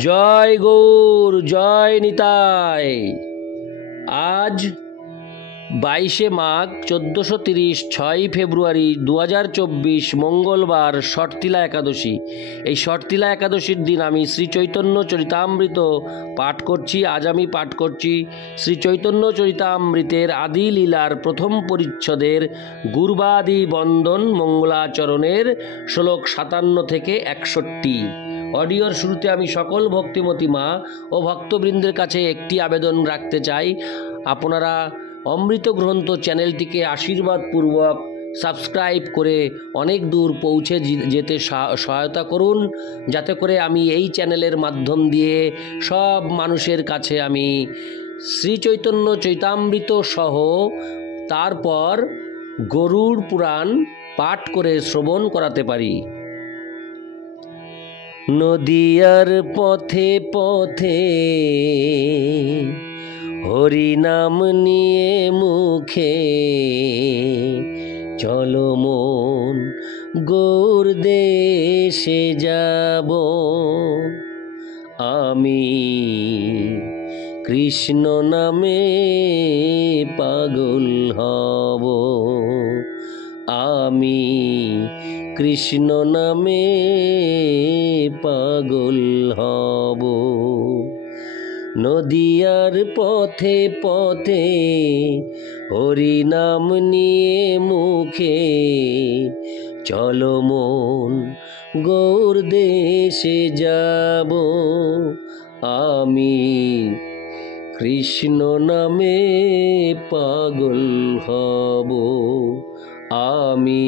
জয় গৌর, জয় নিতাই। আজ 22শে মাঘ 1430, 6ই ফেব্রুয়ারি 2024 মঙ্গলবার, শর্তিলা একাদশী। এই শর্তিলা একাদশীর দিন আমি শ্রী চৈতন্য চরিতামৃত পাঠ করছি। আজ আমি পাঠ করছি শ্রী চৈতন্য চরিতামৃতের আদি লীলার প্রথম পরিচ্ছদের গুরবাদি বন্দন মঙ্গলাচরণের শ্লোক 57 থেকে 61। অডিওর শুরুতে আমি সকল ভক্তিমতী মা ও ভক্তবৃন্দের কাছে একটি আবেদন রাখতে চাই। আপনারা অমৃত গ্রন্থ চ্যানেলটিকে আশীর্বাদপূর্বক সাবস্ক্রাইব করে অনেক দূর পৌঁছে যেতে সহায়তা করুন, যাতে করে আমি এই চ্যানেলের মাধ্যম দিয়ে সব মানুষের কাছে আমি শ্রী চৈতন্য চৈতামৃত সহ তারপর গরুড় পুরাণ পাঠ করে শ্রবণ করাতে পারি। নদিয়ার পথে পথে হরিনাম নিয়ে মুখে, চলো মন গৌর দেশে যাব। আমি কৃষ্ণ নামে পাগল হব, আমি কৃষ্ণ নামে পাগল হব। নদিয়ার পথে পথে হরিনাম নিয়ে মুখে, চলো মন গৌর দেশে যাব। আমি কৃষ্ণ নামে পাগল হব, আমি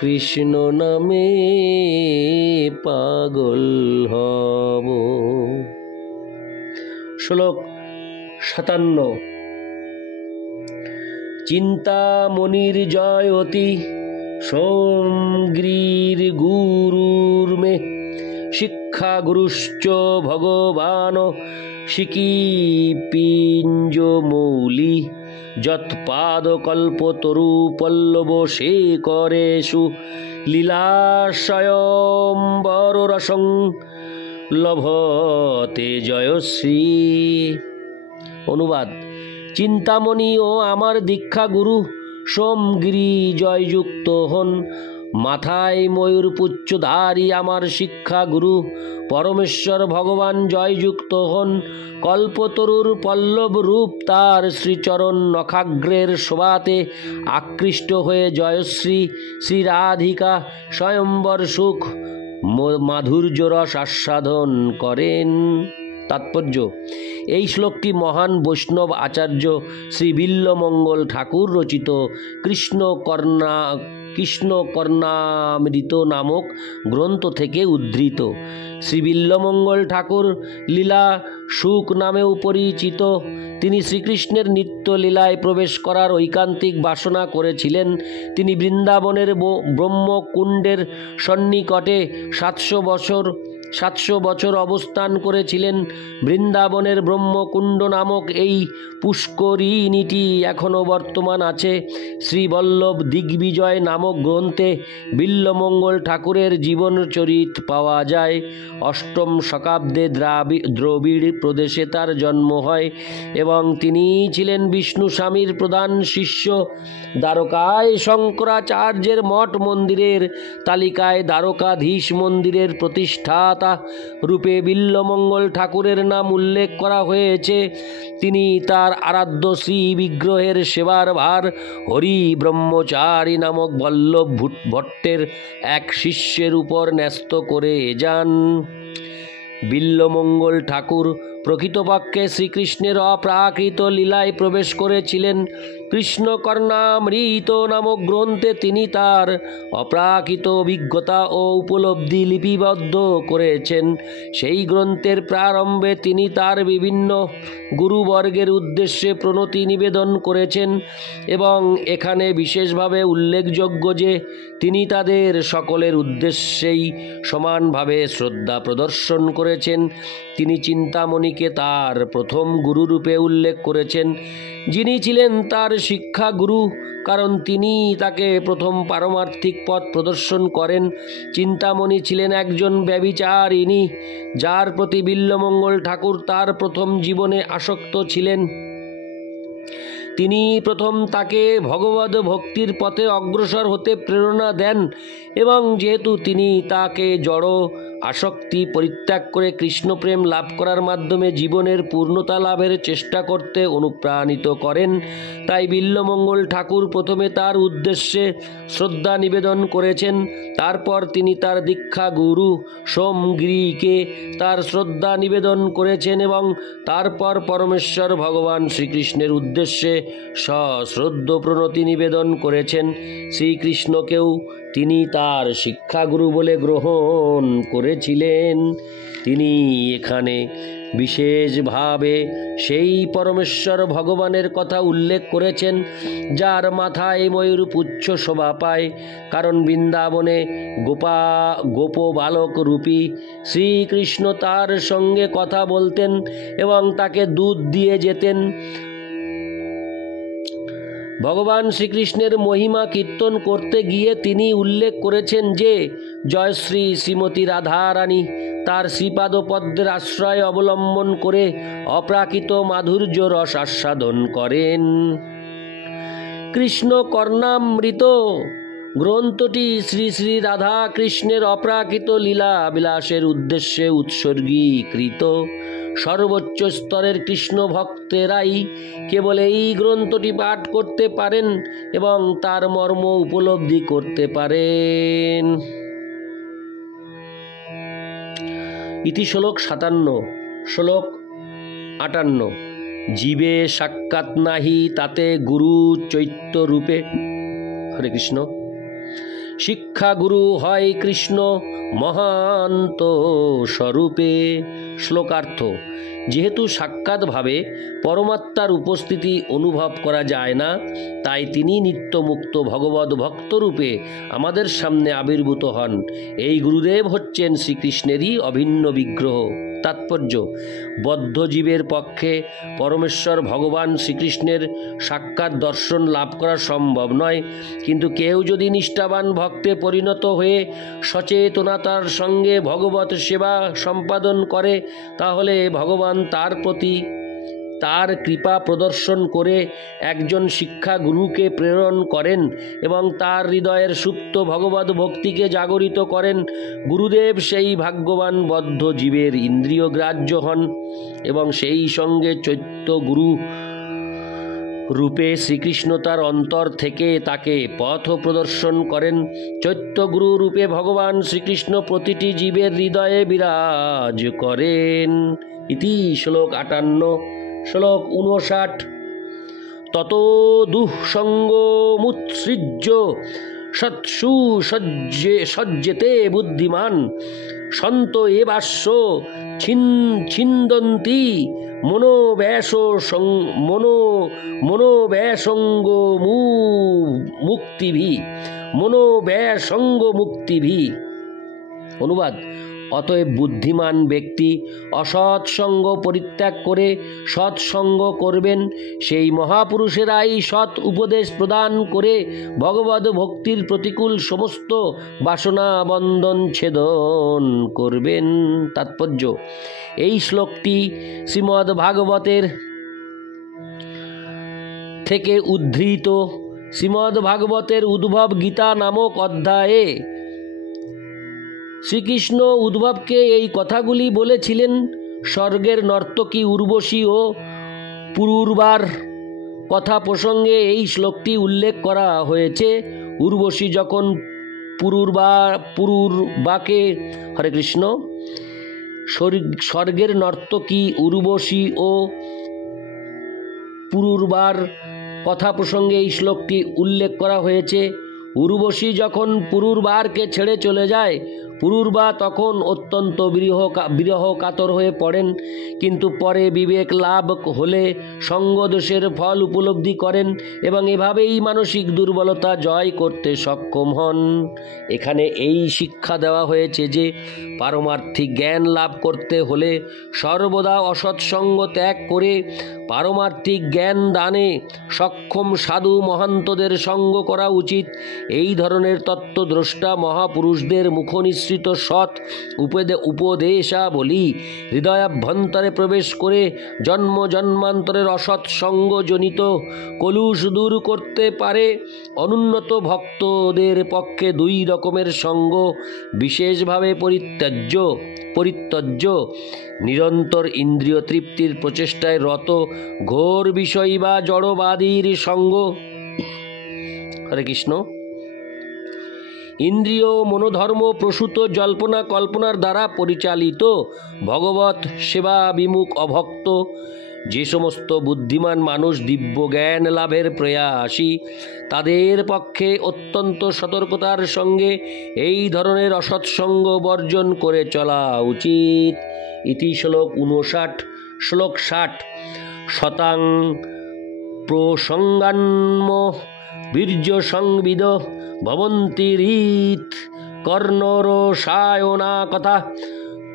কৃষ্ণ নামে পাগল হব। শ্লোক 57। চিন্তামণির জয়তি সোমগ্রীর গুরুর্মে, শিক্ষা গুরুশ্চ ভগবান শিকি পিঞ্জ মৌলি, যৎপাদকল্পতরু পল্লব শেকরেষু, লীলাস্বয়ম্বর রসং লভতে জয়শ্রী। অনুবাদ: চিন্তামণি ও আমার দীক্ষা গুরু সোমগিরি জয়যুক্ত হন। মাথায় ময়ূরপুচ্ছধারী আমার শিক্ষা গুরু পরমেশ্বর ভগবান জয়যুক্ত হন। কল্পতরুর পল্লব রূপ তার শ্রীচরণ নখাগ্রের শোভাতে আকৃষ্ট হয়ে জয়শ্রী শ্রী রাধিকা স্বয়ম্বর সুখ মাধুর্য রস আস্বাদন করেন। তাৎপর্য: এই শ্লোকটি মহান বৈষ্ণব আচার্য শ্রী বিল্বমঙ্গল ঠাকুর রচিত কৃষ্ণকর্ণামৃত নামক গ্রন্থ থেকে উদ্ধৃত। শ্রী বিল্বমঙ্গল ঠাকুর লীলা সুখ নামেও পরিচিত। তিনি শ্রীকৃষ্ণের নিত্য লীলায় প্রবেশ করার ঐকান্তিক বাসনা করেছিলেন। তিনি বৃন্দাবনের ব্রহ্মকুণ্ডের সন্নিকটে 700 বছর অবস্থান করেছিলেন। বৃন্দাবনের ব্রহ্মকুণ্ড নামক এই পুষ্করিণীটি এখনও বর্তমান আছে। শ্রীবল্লভ দিগ্বিজয় নামক গ্রন্থে বিল্বমঙ্গল ঠাকুরের জীবনচরিত পাওয়া যায়। 8ম শতাব্দে দ্রবিড় প্রদেশে তার জন্ম হয় এবং তিনি ছিলেন বিষ্ণু স্বামীর প্রধান শিষ্য। দ্বারকায় শঙ্করাচার্যের মঠ মন্দিরের তালিকায় দ্বারকাধীশ মন্দিরের প্রতিষ্ঠাতা রূপে বিল্বমঙ্গল ঠাকুরের নাম উল্লেখ করা হয়েছে। তিনি তার আরাধ্য শ্রী বিগ্রহের সেবার ভার হরি ব্রহ্মচারী নামক বল্লভ ভট্টের এক শিষ্যের উপর ন্যস্ত করে যান। বিল্বমঙ্গল ঠাকুর প্রকৃতপক্ষে শ্রীকৃষ্ণের অপ্রাকৃত লীলায় প্রবেশ করেছিলেন। কৃষ্ণকর্ণামৃত নামক গ্রন্থে তিনি তার অপ্রাকৃত অভিজ্ঞতা ও উপলব্ধি লিপিবদ্ধ করেছেন। সেই গ্রন্থের প্রারম্ভে তিনি তার বিভিন্ন গুরুবর্গের উদ্দেশ্যে প্রণতি নিবেদন করেছেন এবং এখানে বিশেষভাবে উল্লেখযোগ্য যে তিনি তাদের সকলের উদ্দেশ্যেই সমানভাবে শ্রদ্ধা প্রদর্শন করেছেন। তিনি চিন্তামণিকে তার প্রথম গুরুরূপে উল্লেখ করেছেন, যিনি ছিলেন তার শিক্ষা গুরু, কারণ তিনি তাকে প্রথম পারমার্থিক পথ প্রদর্শন করেন। চিন্তামণি ছিলেন একজন ব্যভিচারিণী, যার প্রতি বিল্বমঙ্গল ঠাকুর তার প্রথম জীবনে আসক্ত ছিলেন। তিনি প্রথম তাকে ভগবদ ভক্তির পথে অগ্রসর হতে প্রেরণা দেন, এবং যেহেতু তিনি তাকে জড় আসক্তি পরিত্যাগ করে কৃষ্ণপ্রেম লাভ করার মাধ্যমে জীবনের পূর্ণতা লাভের চেষ্টা করতে অনুপ্রাণিত করেন, তাই বিল্বমঙ্গল ঠাকুর প্রথমে তার উদ্দেশ্যে শ্রদ্ধা নিবেদন করেছেন। তারপর তিনি তার দীক্ষা গুরু সোমগিরিকে তার শ্রদ্ধা নিবেদন করেছেন এবং তারপর পরমেশ্বর ভগবান শ্রীকৃষ্ণের উদ্দেশ্যে সশ্রদ্ধ প্রণতি নিবেদন করেছেন। শ্রীকৃষ্ণকেও তিনি তার শিক্ষাগুরু বলে গ্রহণ করেছিলেন। তিনি এখানে বিশেষভাবে সেই পরমেশ্বর ভগবানের কথা উল্লেখ করেছেন, যার মাথায় ময়ূরপুচ্ছ শোভা পায়, কারণ বৃন্দাবনে গোপ বালক রূপী শ্রীকৃষ্ণ তার সঙ্গে কথা বলতেন এবং তাকে দুধ দিয়ে যেতেন। ভগবান শ্রীকৃষ্ণের মহিমা কীর্তন করতে গিয়ে তিনি উল্লেখ করেছেন যে জয়শ্রী শ্রীমতী রাধারানী তার শ্রীপাদপদ্মের আশ্রয় অবলম্বন করে অপ্রাকৃত মাধুর্য রস আস্বাদন করেন। কৃষ্ণ কর্ণামৃত গ্রন্থটি শ্রী শ্রী রাধা কৃষ্ণের অপ্রাকৃত লীলা বিলাসের উদ্দেশ্যে উৎসর্গীকৃত। সর্বোচ্চ স্তরের কৃষ্ণ ভক্তেরাই কেবল এই গ্রন্থটি পাঠ করতে পারেন এবং তার মর্ম উপলব্ধি করতে পারেন। ইতি শ্লোক 57। শ্লোক 58। জীবে সাক্ষাৎ নাহি তাতে গুরু চৈত্য রূপে। হরে কৃষ্ণ। শিক্ষা গুরু হয় কৃষ্ণ মহান্ত স্বরূপে। শ্লোকার্থ: যেহেতু সাক্ষাৎভাবে পরমাত্মার উপস্থিতি অনুভব করা যায় না, তাই তিনি নিত্যমুক্ত ভগবদ ভক্তরূপে আমাদের সামনে আবির্ভূত হন। এই গুরুদেব হচ্ছেন শ্রীকৃষ্ণেরই অভিন্ন বিগ্রহ। তাৎপর্য: বদ্ধ জীবের পক্ষে পরমেশ্বর ভগবান শ্রীকৃষ্ণের সাক্ষাৎ দর্শন লাভ করা সম্ভব নয়, কিন্তু কেউ যদি নিষ্ঠাবান ভক্তে পরিণত হয়ে সচেতনতার সঙ্গে ভগবত সেবা সম্পাদন করে, তাহলে ভগবান তার প্রতি তার কৃপা প্রদর্শন করে একজন শিক্ষা গুরুকে প্রেরণ করেন এবং তার হৃদয়ের সুপ্ত ভগবত ভক্তিকে জাগরিত করেন। গুরুদেব সেই ভাগ্যবান বদ্ধ জীবের ইন্দ্রিয় গ্রাহ্য হন এবং সেই সঙ্গে চৈত্য গুরু রূপে শ্রীকৃষ্ণ তার অন্তর থেকে তাকে পথ প্রদর্শন করেন। চৈত্য গুরু রূপে ভগবান শ্রীকৃষ্ণ প্রতিটি জীবের হৃদয়ে বিরাজ করেন। ইতি শ্লোক 58। শ্লোক 59। ততো দুঃসঙ্গমুৎসৃজ্য সৎসু সজ্জেতে বুদ্ধিমান সন্ত এবাস্য ছিন্দন্তি মনোব্যসঙ্গমুক্তিভি। অনুবাদ: অতএব বুদ্ধিমান ব্যক্তি অসৎসঙ্গ পরিত্যাগ করে সৎসঙ্গ করবেন। সেই মহাপুরুষেরাই সৎ উপদেশ প্রদান করে ভগবদ ভক্তির প্রতিকূল সমস্ত বাসনা বন্ধন ছেদন করবেন। তাৎপর্য: এই শ্লোকটি শ্রীমদ্ ভাগবতের থেকে উদ্ধৃত। শ্রীমদ্ ভাগবতের উদ্ভব গীতা নামক অধ্যায়ে শ্রীকৃষ্ণ উদ্ধবকে এই কথাগুলি বলেছিলেন। স্বর্গের নর্তকী উর্বশী ও পুরুরবার কথা প্রসঙ্গে এই শ্লোকটি উল্লেখ করা হয়েছে। উর্বশী যখন পুরুরবাকে হরে কৃষ্ণ স্বর্গের নর্তকী উর্বশী ও পুরুরবার কথা প্রসঙ্গে এই শ্লোকটি উল্লেখ করা হয়েছে। উর্বশী যখন পুরুরবারকে ছেড়ে চলে যায়, পুরুর্বা তখন অত্যন্ত বিরহ কাতর হয়ে পড়েন, কিন্তু পরে বিবেক লাভ হলে সঙ্গদোষের ফল উপলব্ধি করেন এবং এভাবেই মানসিক দুর্বলতা জয় করতে সক্ষম হন। এখানে এই শিক্ষা দেওয়া হয়েছে যে পারমার্থিক জ্ঞান লাভ করতে হলে সর্বদা অসৎসঙ্গ ত্যাগ করে পারমার্থিক জ্ঞান দানে সক্ষম সাধু মহান্তদের সঙ্গ করা উচিত। এই ধরনের তত্ত্বদ্রষ্টা মহাপুরুষদের মুখনিসৃত সৎ উপদেশাবলী হৃদয়াভ্যন্তরে প্রবেশ করে জন্ম জন্মান্তরের অসৎ সঙ্গজনিত কলুষ দূর করতে পারে। অনুন্নত ভক্তদের পক্ষে দুই রকমের সঙ্গ বিশেষভাবে পরিত্যজ্য: নিরন্তর ইন্দ্রিয় তৃপ্তির প্রচেষ্টায় রত ঘোর বিষয় বা জড়বাদীর সঙ্গ। হরে কৃষ্ণ। ইন্দ্রিয় মনোধর্ম প্রসূত জল্পনা কল্পনার দ্বারা পরিচালিত ভগবৎ সেবা বিমুখ অভক্ত যে সমস্ত বুদ্ধিমান মানুষ দিব্য জ্ঞান লাভের প্রয়াসী, তাদের পক্ষে অত্যন্ত সতর্কতার সঙ্গে এই ধরনের অসৎসঙ্গ বর্জন করে চলা উচিত। ইতি শ্লোক 59। শ্লোক 60। শতাং প্রসঙ্গান্ম বীর্য সংবিদ ভবন্তি রীত কর্ণরসায়না কথা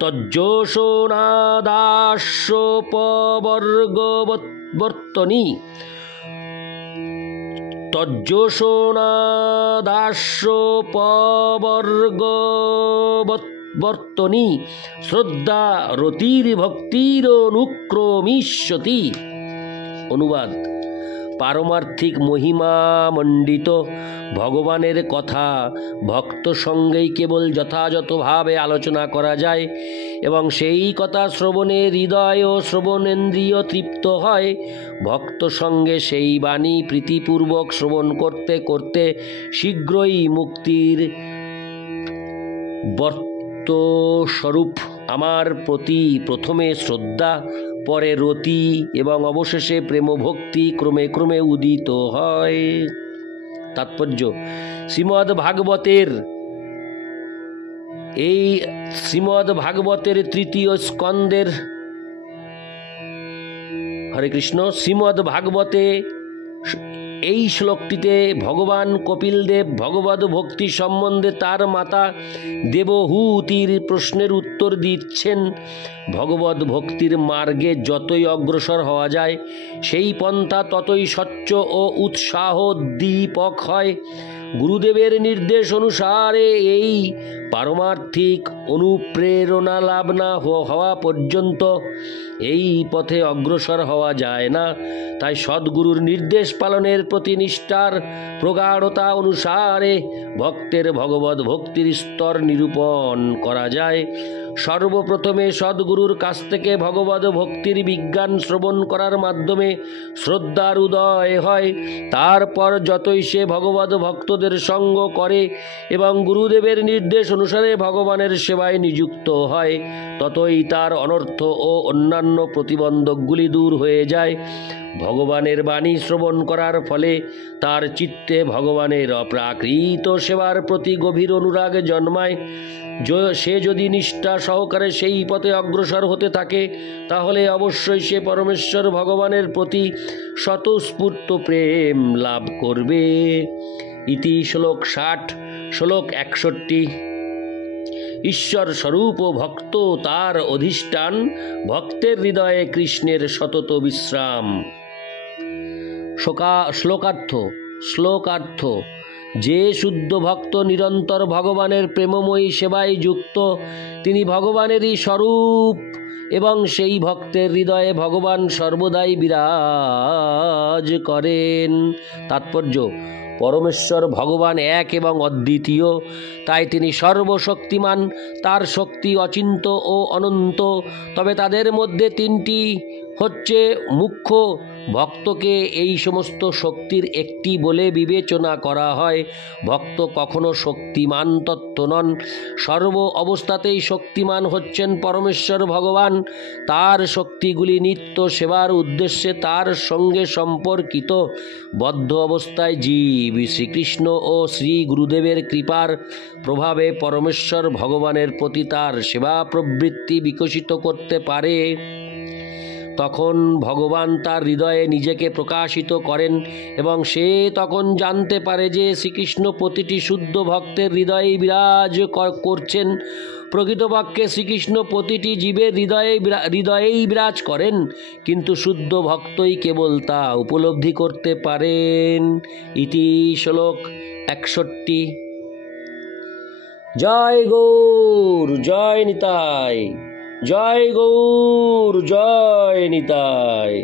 তজ্জোষণাদাস্যোপবর্গবর্তনী শ্রদ্ধা রতির ভক্তিরনুক্রমিষ্যতি। অনুবাদ: পারমার্থিক মহিমামণ্ডিত ভগবানের কথা ভক্ত সঙ্গেই কেবল যথাযথভাবে আলোচনা করা যায় এবং সেই কথা শ্রবণে হৃদয় ও শ্রবণেন্দ্রিয় তৃপ্ত হয়। ভক্ত সঙ্গে সেই বাণী প্রীতিপূর্বক শ্রবণ করতে করতে শীঘ্রই মুক্তির বর্তস্বরূপ আমার প্রতি প্রথমে শ্রদ্ধা, পরে রতি এবং অবশেষে প্রেমভক্তি ক্রমে ক্রমে উদিত হয়। তাৎপর্য: শ্রীমদ্ ভাগবতের তৃতীয় স্কন্দের হরে কৃষ্ণ। শ্রীমদ্ ভাগবতে এই শ্লোকটিতে ভগবান কপিলদেব ভগবদ ভক্তি সম্বন্ধে তার মাতা দেবহূতির প্রশ্নের উত্তর দিচ্ছেন। ভগবদ ভক্তির মার্গে যতই অগ্রসর হওয়া যায় সেই পন্থা ততই স্বচ্ছ ও উৎসাহোদ্দীপক হয়। গুরুদেবের নির্দেশ অনুসারে এই পারমার্থিক অনুপ্রেরণা লাভ না হওয়া পর্যন্ত এই পথে অগ্রসর হওয়া যায় না। তাই সদ্গুরুর নির্দেশ পালনের প্রতি নিষ্ঠার প্রগাঢ়তা অনুসারে ভক্তের ভগবদ ভক্তির স্তর নিরূপণ করা যায়। সর্বপ্রথমে সদ্গুরুর কাছ থেকে ভগবদ ভক্তির বিজ্ঞান শ্রবণ করার মাধ্যমে শ্রদ্ধার উদয় হয়। তারপর যতই সে ভগবদ ভক্তদের সঙ্গ করে এবং গুরুদেবের নির্দেশ অনুসারে ভগবানের সেবায় নিযুক্ত হয়, ততই তার অনর্থ ও অন্যান্য প্রতিবন্ধকগুলি দূর হয়ে যায়। ভগবানের বাণী শ্রবণ করার ফলে তার চিত্তে ভগবানের অপ্রাকৃত সেবার প্রতি গভীর অনুরাগ জন্মায়। সে যদি নিষ্ঠা সহকারে সেই পথে অগ্রসর হতে থাকে তাহলে অবশ্যই সে পরমেশ্বর ভগবানের প্রতি স্বতঃস্ফূর্ত প্রেম লাভ করবে। ইতি শ্লোক 60। শ্লোক 61। ঈশ্বর স্বরূপ ও ভক্ত তার অধিষ্ঠান, ভক্তের হৃদয়ে কৃষ্ণের সতত বিশ্রাম। শ্লোকার্থ: যে শুদ্ধ ভক্ত নিরন্তর ভগবানের প্রেমময়ী সেবায় যুক্ত, তিনি ভগবানেরই স্বরূপ এবং সেই ভক্তের হৃদয়ে ভগবান সর্বদাই বিরাজ করেন। তাৎপর্য: পরমেশ্বর ভগবান এক এবং অদ্বিতীয়, তাই তিনি সর্বশক্তিমান। তার শক্তি অচিন্ত ও অনন্ত, তবে তাদের মধ্যে তিনটি হচ্ছে মুখ্য: ভক্তকে এই সমস্ত শক্তির একটি বলে বিবেচনা করা হয়। ভক্ত কখনো শক্তিমান তত্ত্ব নন, সর্ব অবস্থাতেই শক্তিমান হচ্ছেন পরমেশ্বর ভগবান। তার শক্তিগুলি নিত্য সেবার উদ্দেশ্যে তার সঙ্গে সম্পর্কিত। বদ্ধ অবস্থায় জীব শ্রীকৃষ্ণ ও শ্রী গুরুদেবের কৃপার প্রভাবে পরমেশ্বর ভগবানের প্রতি তার সেবা প্রবৃত্তি বিকশিত করতে পারে। তখন ভগবান তার হৃদয়ে নিজেকে প্রকাশিত করেন এবং সে তখন জানতে পারে যে শ্রীকৃষ্ণ প্রতিটি শুদ্ধ ভক্তের হৃদয়েই বিরাজ করছেন। প্রকৃতপক্ষে শ্রীকৃষ্ণ প্রতিটি জীবের হৃদয়েই বিরাজ করেন, কিন্তু শুদ্ধ ভক্তই কেবল তা উপলব্ধি করতে পারেন। ইতি শ্লোক 61। জয় গৌর, জয় নিতাই। জয় গৌর, জয় নিতাই।